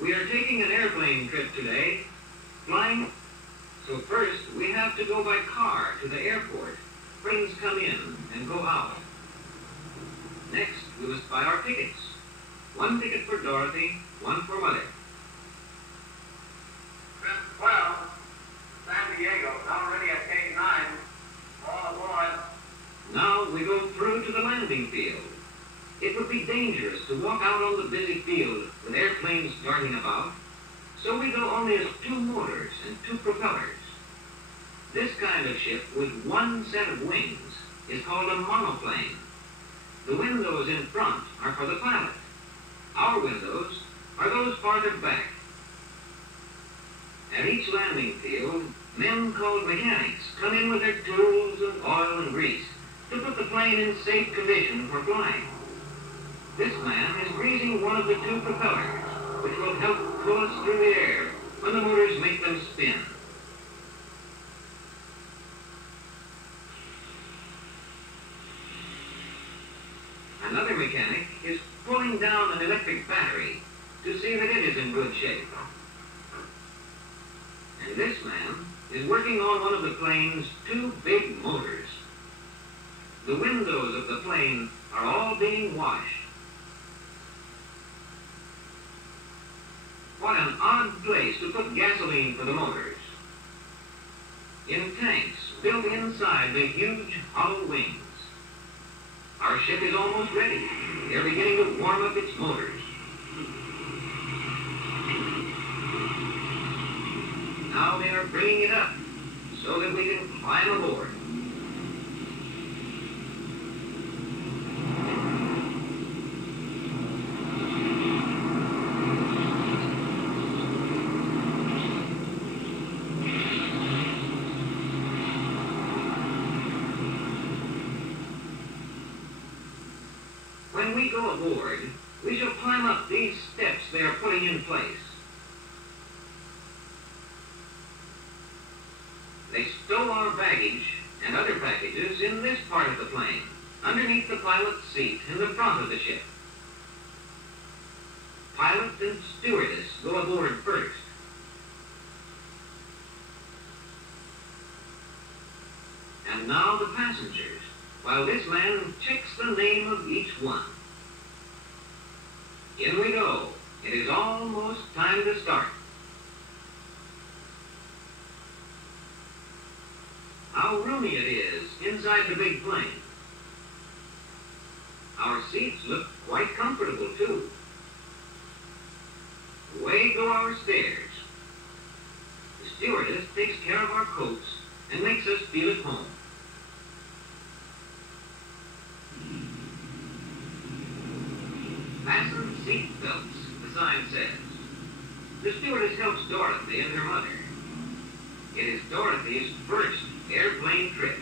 We are taking an airplane trip today, flying. So first, we have to go by car to the airport. Planes come in and go out. Next, we must buy our tickets. One ticket for Dorothy, one for Mother. Trip 12, San Diego, now ready at gate 9. All aboard. Now we go through to the landing field. It would be dangerous to walk out on the busy field with airplanes darting about, so we go only as 2 motors and 2 propellers. This kind of ship with one set of wings is called a monoplane. The windows in front are for the pilot. Our windows are those farther back. At each landing field, men called mechanics come in with their tools and oil and grease to put the plane in safe condition for flying. This man is greasing one of the 2 propellers, which will help pull us through the air when the motors make them spin. Another mechanic is pulling down an electric battery to see that it is in good shape. And this man is working on one of the plane's 2 big motors. The windows of the plane are all being washed. What an odd place to put gasoline for the motors. In tanks built inside the huge hollow wings. Our ship is almost ready. They're beginning to warm up its motors. Now they are bringing it up so that we can climb aboard. When we go aboard, we shall climb up these steps they are putting in place. They stow our baggage and other packages in this part of the plane, underneath the pilot's seat in the front of the ship. Pilot and stewardess go aboard first. And now the passengers, while this man checks the name of each one. In we go. It is almost time to start. How roomy it is inside the big plane. Our seats look quite comfortable, too. Away go our stairs. The stewardess takes care of our coats and makes us feel at home. Fasten seat belts, the sign says. The stewardess helps Dorothy and her mother. It is Dorothy's first airplane trip.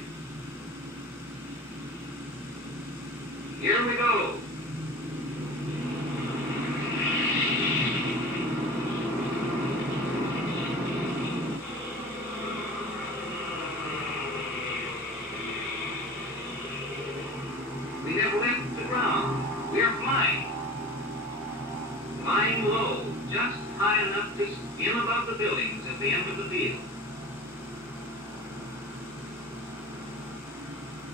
Here we go. We have left the ground. We are flying. Flying low, just high enough to skim above the buildings at the end of the field.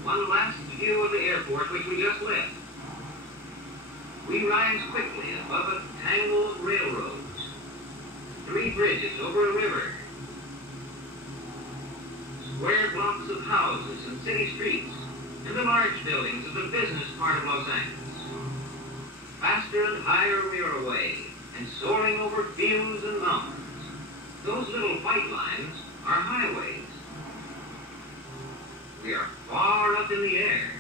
One last view of the airport which we just left. We rise quickly above a tangle of railroads, 3 bridges over a river, square blocks of houses and city streets, and the large buildings of the business part of Los Angeles. Faster and higher we are away, and soaring over fields and mountains. Those little white lines are highways. We are far up in the air,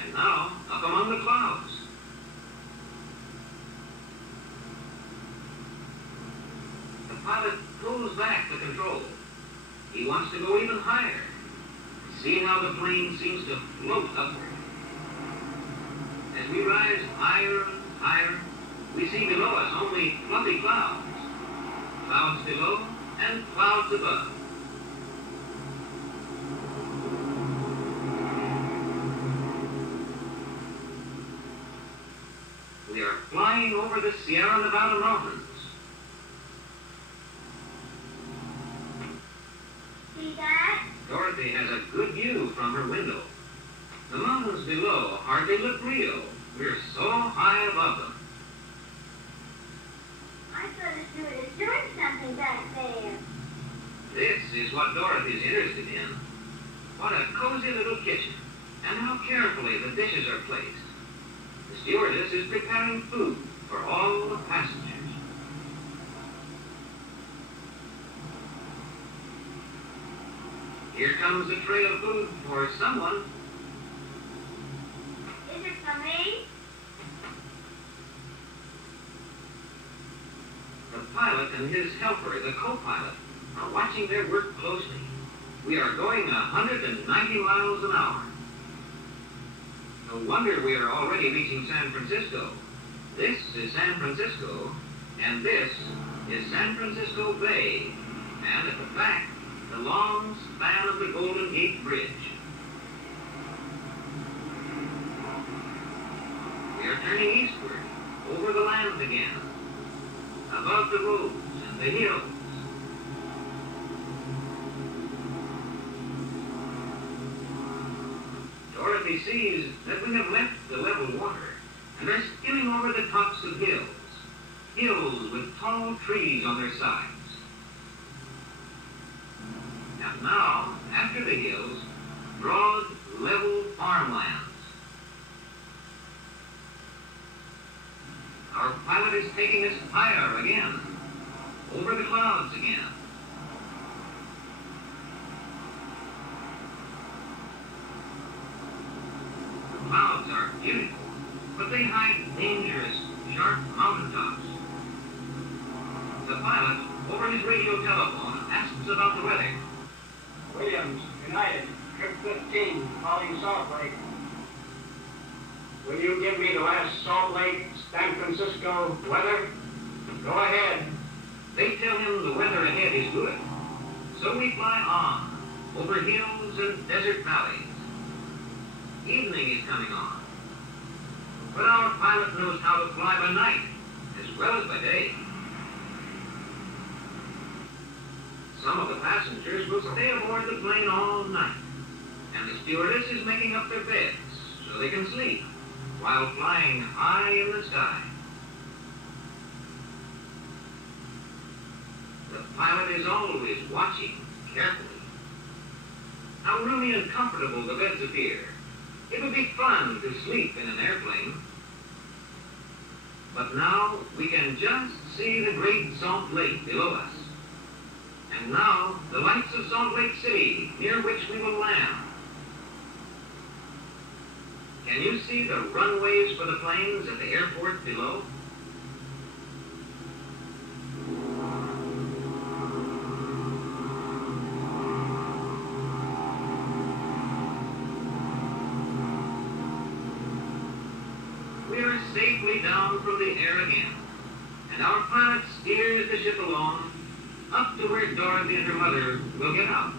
and now up among the clouds. The pilot pulls back the control. He wants to go even higher. See how the plane seems to float upward. As we rise higher and higher, we see below us only fluffy clouds. Clouds below and clouds above. We are flying over the Sierra Nevada mountains. Dorothy has a good view from her window. The mountains below hardly look real. We're so high above them. I thought the steward is doing something back there. This is what Dorothy's interested in. What a cozy little kitchen, and how carefully the dishes are placed. The stewardess is preparing food for all the passengers. Here comes a tray of food for someone. Is it for me? The pilot and his helper, the co-pilot, are watching their work closely. We are going 190 miles an hour. No wonder we are already reaching San Francisco. This is San Francisco, and this is San Francisco Bay, and at the back, the long span of the Golden Gate Bridge. We are turning eastward, over the land again, above the roads and the hills. Dorothy sees that we have left the level water and are skimming over the tops of hills, hills with tall trees on their sides. And now, after the hills, broad, level farmlands. Our pilot is taking us higher again, over the clouds again. The clouds are beautiful, but they hide dangerous, sharp mountaintops. The pilot, over his radio telephone, asks about the weather. Williams, United, trip 15, calling Salt Lake. Will you give me the last Salt Lake, San Francisco weather? Go ahead. They tell him the weather ahead is good. So we fly on, over hills and desert valleys. Evening is coming on. But our pilot knows how to fly by night, as well as by day. Some of the passengers will stay aboard the plane all night, and the stewardess is making up their beds so they can sleep while flying high in the sky. The pilot is always watching carefully. How roomy and comfortable the beds appear. It would be fun to sleep in an airplane. But now we can just see the great Salt Lake below us. And now the lights of Salt Lake City, near which we will land. Can you see the runways for the planes at the airport below? We are safely down from the air again, and our pilot steers the ship along up to where Dorothy and her mother will get out.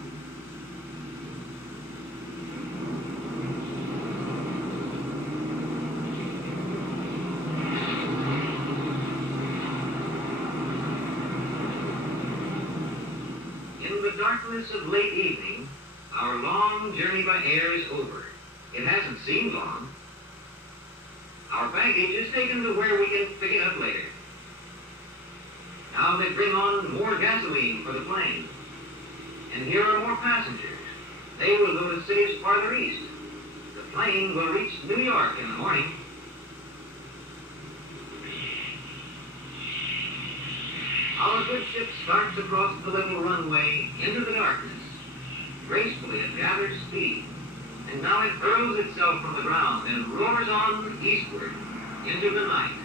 In the darkness of late evening, our long journey by air is over. It hasn't seemed long. Our baggage is taken to where we can pick it up later. Now they bring on more gasoline for the plane. And here are more passengers. They will go to cities farther east. The plane will reach New York in the morning. Our good ship starts across the level runway into the darkness. Gracefully it gathers speed. And now it hurls itself from the ground and roars on eastward into the night.